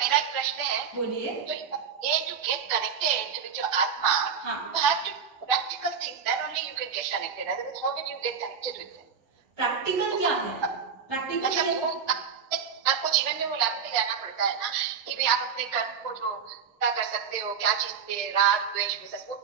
मेरा एक प्रश्न है। बोलिए। तो ये to get connected with your atma, हाँ। you have to practical things, then only you can get connected. Otherwise, how will you get connected with it? Practical क्या है? प्रैक्टिकल मतलब वो आपको जीवन में वो लाते जाना पड़ता है ना कि भाई आप अपने कर्म को जो क्या कर सकते हो, क्या चीज पे राग द्वेष वो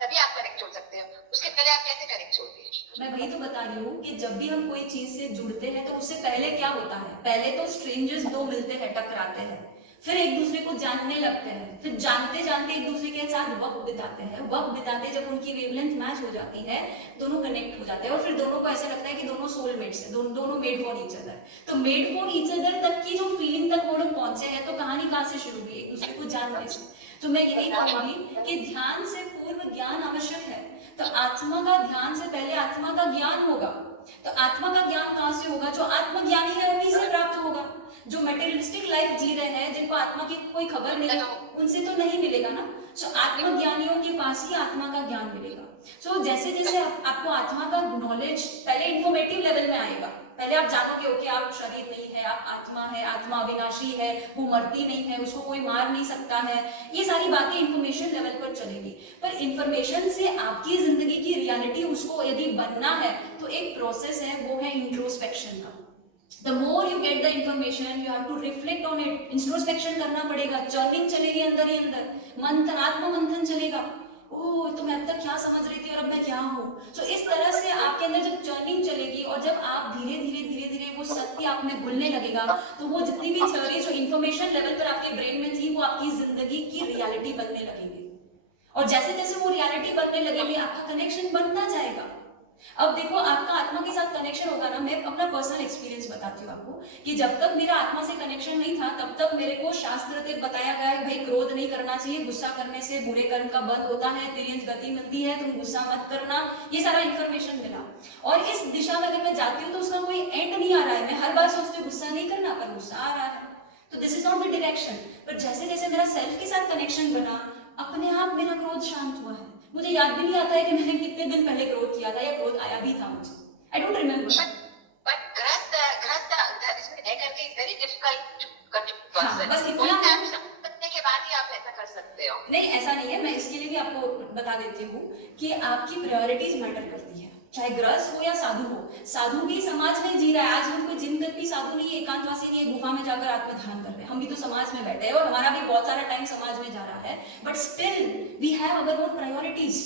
तभी आप कनेक्ट हो सकते हो। उसके पहले आप कैसे कनेक्ट होते हैं? मैं वही तो बता रही हूँ कि जब भी हम कोई चीज से जुड़ते हैं तो उससे पहले क्या होता है, पहले तो स्ट्रेंजर्स दो मिलते हैं, टकराते हैं, फिर एक दूसरे को जानने लगते हैं, फिर जानते जानते एक दूसरे के साथ वक्त बिताते हैं, वक्त बिताते जब उनकी वेवलेंथ मैच हो जाती है, दोनों कनेक्ट हो जाते हैं और फिर दोनों को ऐसा लगता है कि दोनों सोलमेट्स हैं, दोनों मेड फॉर ईच अदर। तो मेड फॉर ईच अदर तक की जो फीलिंग तक वो लोग पहुंचे हैं, तो कहानी कहाँ से शुरू हुई? एक दूसरे को जानने से। तो मैं यही कहूंगी कि ध्यान से पूर्व ज्ञान आवश्यक है। तो आत्मा का ध्यान से पहले आत्मा का ज्ञान होगा। तो आत्मा का ज्ञान कहां से होगा? जो आत्मज्ञानी है उन्हीं से प्राप्त होगा। जो मटेरियलिस्टिक लाइफ जी रहे हैं, जिनको आत्मा की कोई खबर नहीं है, उनसे तो नहीं मिलेगा ना। सो आत्मज्ञानियों के पास ही आत्मा का ज्ञान मिलेगा। सो जैसे जैसे आपको आत्मा का नॉलेज पहले इंफॉर्मेटिव लेवल में आएगा, पहले आप जानोगे कि आप शरीर नहीं है, आप आत्मा है, आत्मा अविनाशी है, वो मरती नहीं है, उसको कोई मार नहीं सकता है, ये सारी बातें इंफॉर्मेशन लेवल पर चलेगी। पर इंफॉर्मेशन से आपकी जिंदगी की रियलिटी उसको यदि बनना है तो एक प्रोसेस है, वो है इंट्रोस्पेक्शन का। The more you get the information, you have to reflect on it. Introspection करना पड़ेगा, चर्निंग चलेगी अंदर ही अंदर, मंथन, आत्म मंथन चलेगा। ओह, तो मैं अब तक क्या समझ रही थी और अब मैं क्या हूँ। सो इस तरह से आपके अंदर जब चर्निंग चलेगी और जब आप धीरे धीरे वो सत्य आप में घुलने लगेगा, तो वो जितनी भी थ्योरी जो इंफॉर्मेशन लेवल पर आपके ब्रेन में थी, वो आपकी जिंदगी की रियलिटी बनने लगेगी। और जैसे जैसे वो रियलिटी बनने लगेगी, आपका कनेक्शन बनता जाएगा। अब देखो, आपका आत्मा के साथ कनेक्शन होगा ना। मैं अपना पर्सनल एक्सपीरियंस बताती हूँ आपको कि जब तक मेरा आत्मा से कनेक्शन नहीं था, तब तक मेरे को शास्त्र से बताया गया है भाई क्रोध नहीं करना चाहिए, गुस्सा करने से बुरे कर्म का बंध होता है, तिर्यंच गति मिलती है, तुम गुस्सा मत करना, ये सारा इंफॉर्मेशन मिला। और इस दिशा में अगर मैं जाती हूँ तो उसका कोई एंड नहीं आ रहा है। मैं हर बार सोचती हूँ गुस्सा नहीं करना, पर गुस्सा आ रहा है। तो this is not the direction. पर जैसे जैसे मेरा सेल्फ के साथ कनेक्शन बना, अपने आप मेरा क्रोध शांत हुआ है। मुझे याद भी नहीं आता है कि मैंने कितने दिन पहले क्रोध किया था या क्रोध आया भी था मुझे। I don't remember. हाँ, बस इतना समझने के बाद ही आप ऐसा कर सकते हो। नहीं, ऐसा नहीं है। मैं इसके लिए भी आपको बता देती हूँ कि आपकी प्रायोरिटीज मैटर करती है, चाहे गृहस्थ हो या साधु हो। साधु भी समाज में जी रहा है। आज हम कोई जिनगत समाज नहीं है, एकांतवासी नहीं है, गुफा में जाकर आत्मध्यान कर रहे हैं। हम भी तो समाज में बैठे हैं और हमारा भी बहुत सारा टाइम समाज में जा रहा है, but still we have our own priorities.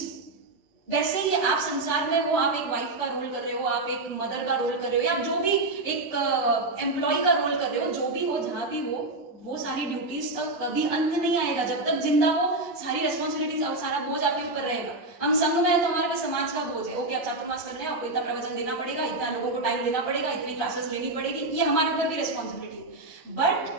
वैसे ही आप संसार में हो, आप एक वाइफ का रोल कर रहे हो, आप एक मदर का रोल कर रहे हो, या जो भी एक एम्प्लॉय का रोल कर रहे हो, जो भी हो, जहां भी हो, वो सारी ड्यूटीज का कभी अंत नहीं आएगा। जब तक जिंदा हो, सारी रेस्पॉन्सिबिलिटीज और सारा बोझ आपके ऊपर रहेगा। हम संघ में है तो हमारे पास समाज का बोझ है। ओके, अब चातुर्मास करना है, आपको इतना प्रवचन देना पड़ेगा, इतना लोगों को टाइम देना पड़ेगा, इतनी क्लासेस लेनी पड़ेगी, ये हमारे ऊपर भी responsibility. But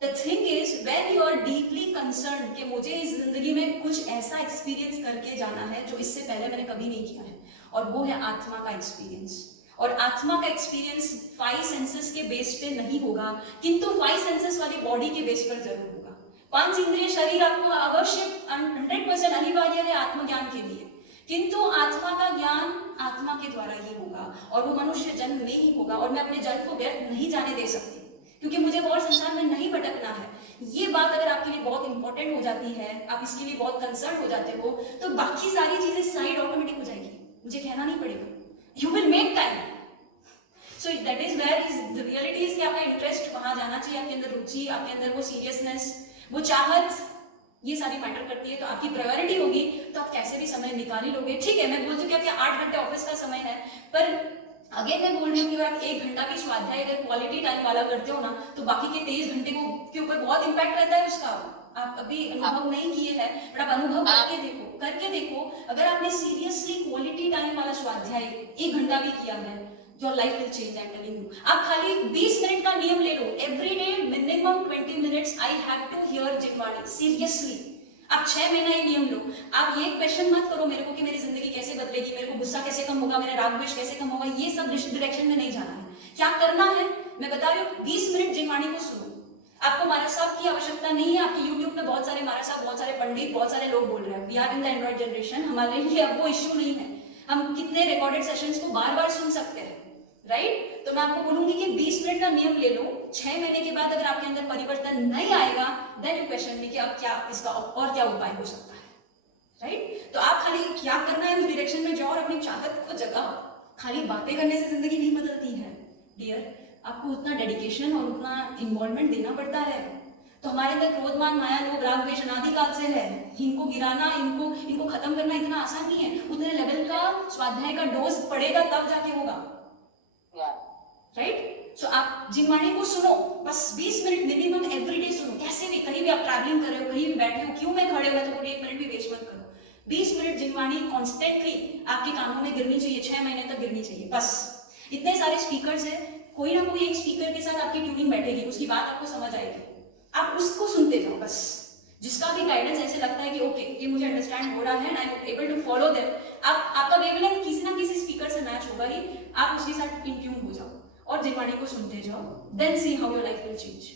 The thing is, when you are deeply concerned कि मुझे इस जिंदगी में कुछ ऐसा एक्सपीरियंस करके जाना है जो इससे पहले मैंने कभी नहीं किया है, और वो है आत्मा का एक्सपीरियंस। और आत्मा का एक्सपीरियंस 5 सेंसेस के बेस पे नहीं होगा, किंतु 5 सेंसेस वाली बॉडी के बेस पर जरूर होगा। 5 इंद्रिय शरीर आपको आवश्यक 100% अनिवार्य है आत्मज्ञान के लिए, किंतु आत्मा का ज्ञान आत्मा के द्वारा ही होगा, और वो मनुष्य जन्म में ही होगा। और मैं अपने जन्म को व्यर्थ नहीं जाने दे सकती, क्योंकि मुझे और संसार में नहीं भटकना है। ये बात अगर आपके लिए बहुत इंपॉर्टेंट हो जाती है, आप इसके लिए बहुत कंसर्न हो जाते हो, तो बाकी सारी चीजें साइड ऑटोमेटिक हो जाएगी, मुझे कहना नहीं पड़ेगा। You will make time. So that is where is the reality is कि आपका इंटरेस्ट वहां जाना चाहिए, आपके अंदर रुचि, आपके अंदर वो सीरियसनेस, वो चाहत, ये सारी मैटर करती है। तो आपकी प्रायोरिटी होगी तो आप कैसे भी समय निकाल ही लोगे। ठीक है, मैं बोल चुकी हूँ कि 8 घंटे ऑफिस का समय है, पर अगेन मैं बोल रही हूँ कि आप 1 घंटा भी स्वाध्याय अगर क्वालिटी टाइम वाला करते हो ना, तो बाकी के 23 घंटे के ऊपर बहुत इंपैक्ट रहता है उसका। आप कभी अनुभव नहीं किए हैं, बट आप अनुभव करके देखो। अगर आपने सीरियसली क्वालिटी टाइम वाला स्वाध्याय 1 घंटा भी किया है, your life will change. I am telling you. आप खाली 20 मिनट का नियम ले लो, every day minimum 20 minutes I have to hear Jinvani. Seriously आप 6 महीना ये नियम लो। आप ये क्वेश्चन मत करो मेरे को कि मेरी जिंदगी कैसे बदलेगी, मेरे को गुस्सा कैसे कम होगा, मेरा राग द्वेष कैसे कम होगा। ये सब डायरेक्शन में नहीं जाना है। क्या करना है मैं बता रही हूँ, 20 मिनट जिनवाणी को सुनो। आपको महाराज साहब की आवश्यकता नहीं है। आपके यूट्यूब पे बहुत सारे महाराज साहब, बहुत सारे पंडित, बहुत सारे लोग बोल रहे हैं। We are in the Android generation, हमारे लिए अब वो इश्यू नहीं है। हम कितने रिकॉर्डेड सेशंस को बार बार सुन सकते हैं। राइट? तो मैं आपको बोलूंगी कि 20 मिनट का नियम ले लो, 6 महीने के बाद अगर आपके अंदर परिवर्तन नहीं आएगा, देन यू क्वेश्चन मी कि अब क्या इसका और क्या उपाय हो सकता है, राइट? तो आप खाली क्या करना है उस डायरेक्शन में जाओ और अपनी चाहत को जगाओ। खाली बातें करने से जिंदगी नहीं बदलती है डियर, आपको उतना डेडिकेशन और उतना इन्वॉल्वमेंट देना पड़ता है। तो हमारे अंदर क्रोध मान माया लोभ राग द्वेष अनादिकाल से है, इनको गिराना, इनको खत्म करना इतना आसान नहीं है। उतने लेवल का स्वाध्याय का डोज पड़ेगा तब जाके होगा, राइट? सो आप जिनवाणी को सुनो, बस 20 मिनट मिनिमम एवरीडे सुनो, कैसे भी, कहीं भी आप ट्रैवलिंग कर रहे हो, कहीं भी बैठे हो, क्यों में खड़े हो, मैं तो बोली 1 मिनट भी वेस्ट मत करो। 20 मिनट जिनवाणी कॉन्स्टेंटली आपके कानों में गिरनी चाहिए, 6 महीने तक गिरनी चाहिए। बस इतने सारे स्पीकर्स है, कोई ना कोई एक स्पीकर के साथ आपकी ट्यूनिंग बैठेगी, उसकी बात आपको समझ आएगी, आप उसको सुनते जाओ बस। जिसका भी गाइडेंस ऐसे लगता है कि ओके ये मुझे अंडरस्टैंड हो रहा है and I am able to follow them, आपका वेवलेंथ किसी ना किसी स्पीकर से मैच होगा ही, आप उसके साथ इन ट्यून हो जाओ और जिनवाणी को सुनते जाओ, then see how your life will change.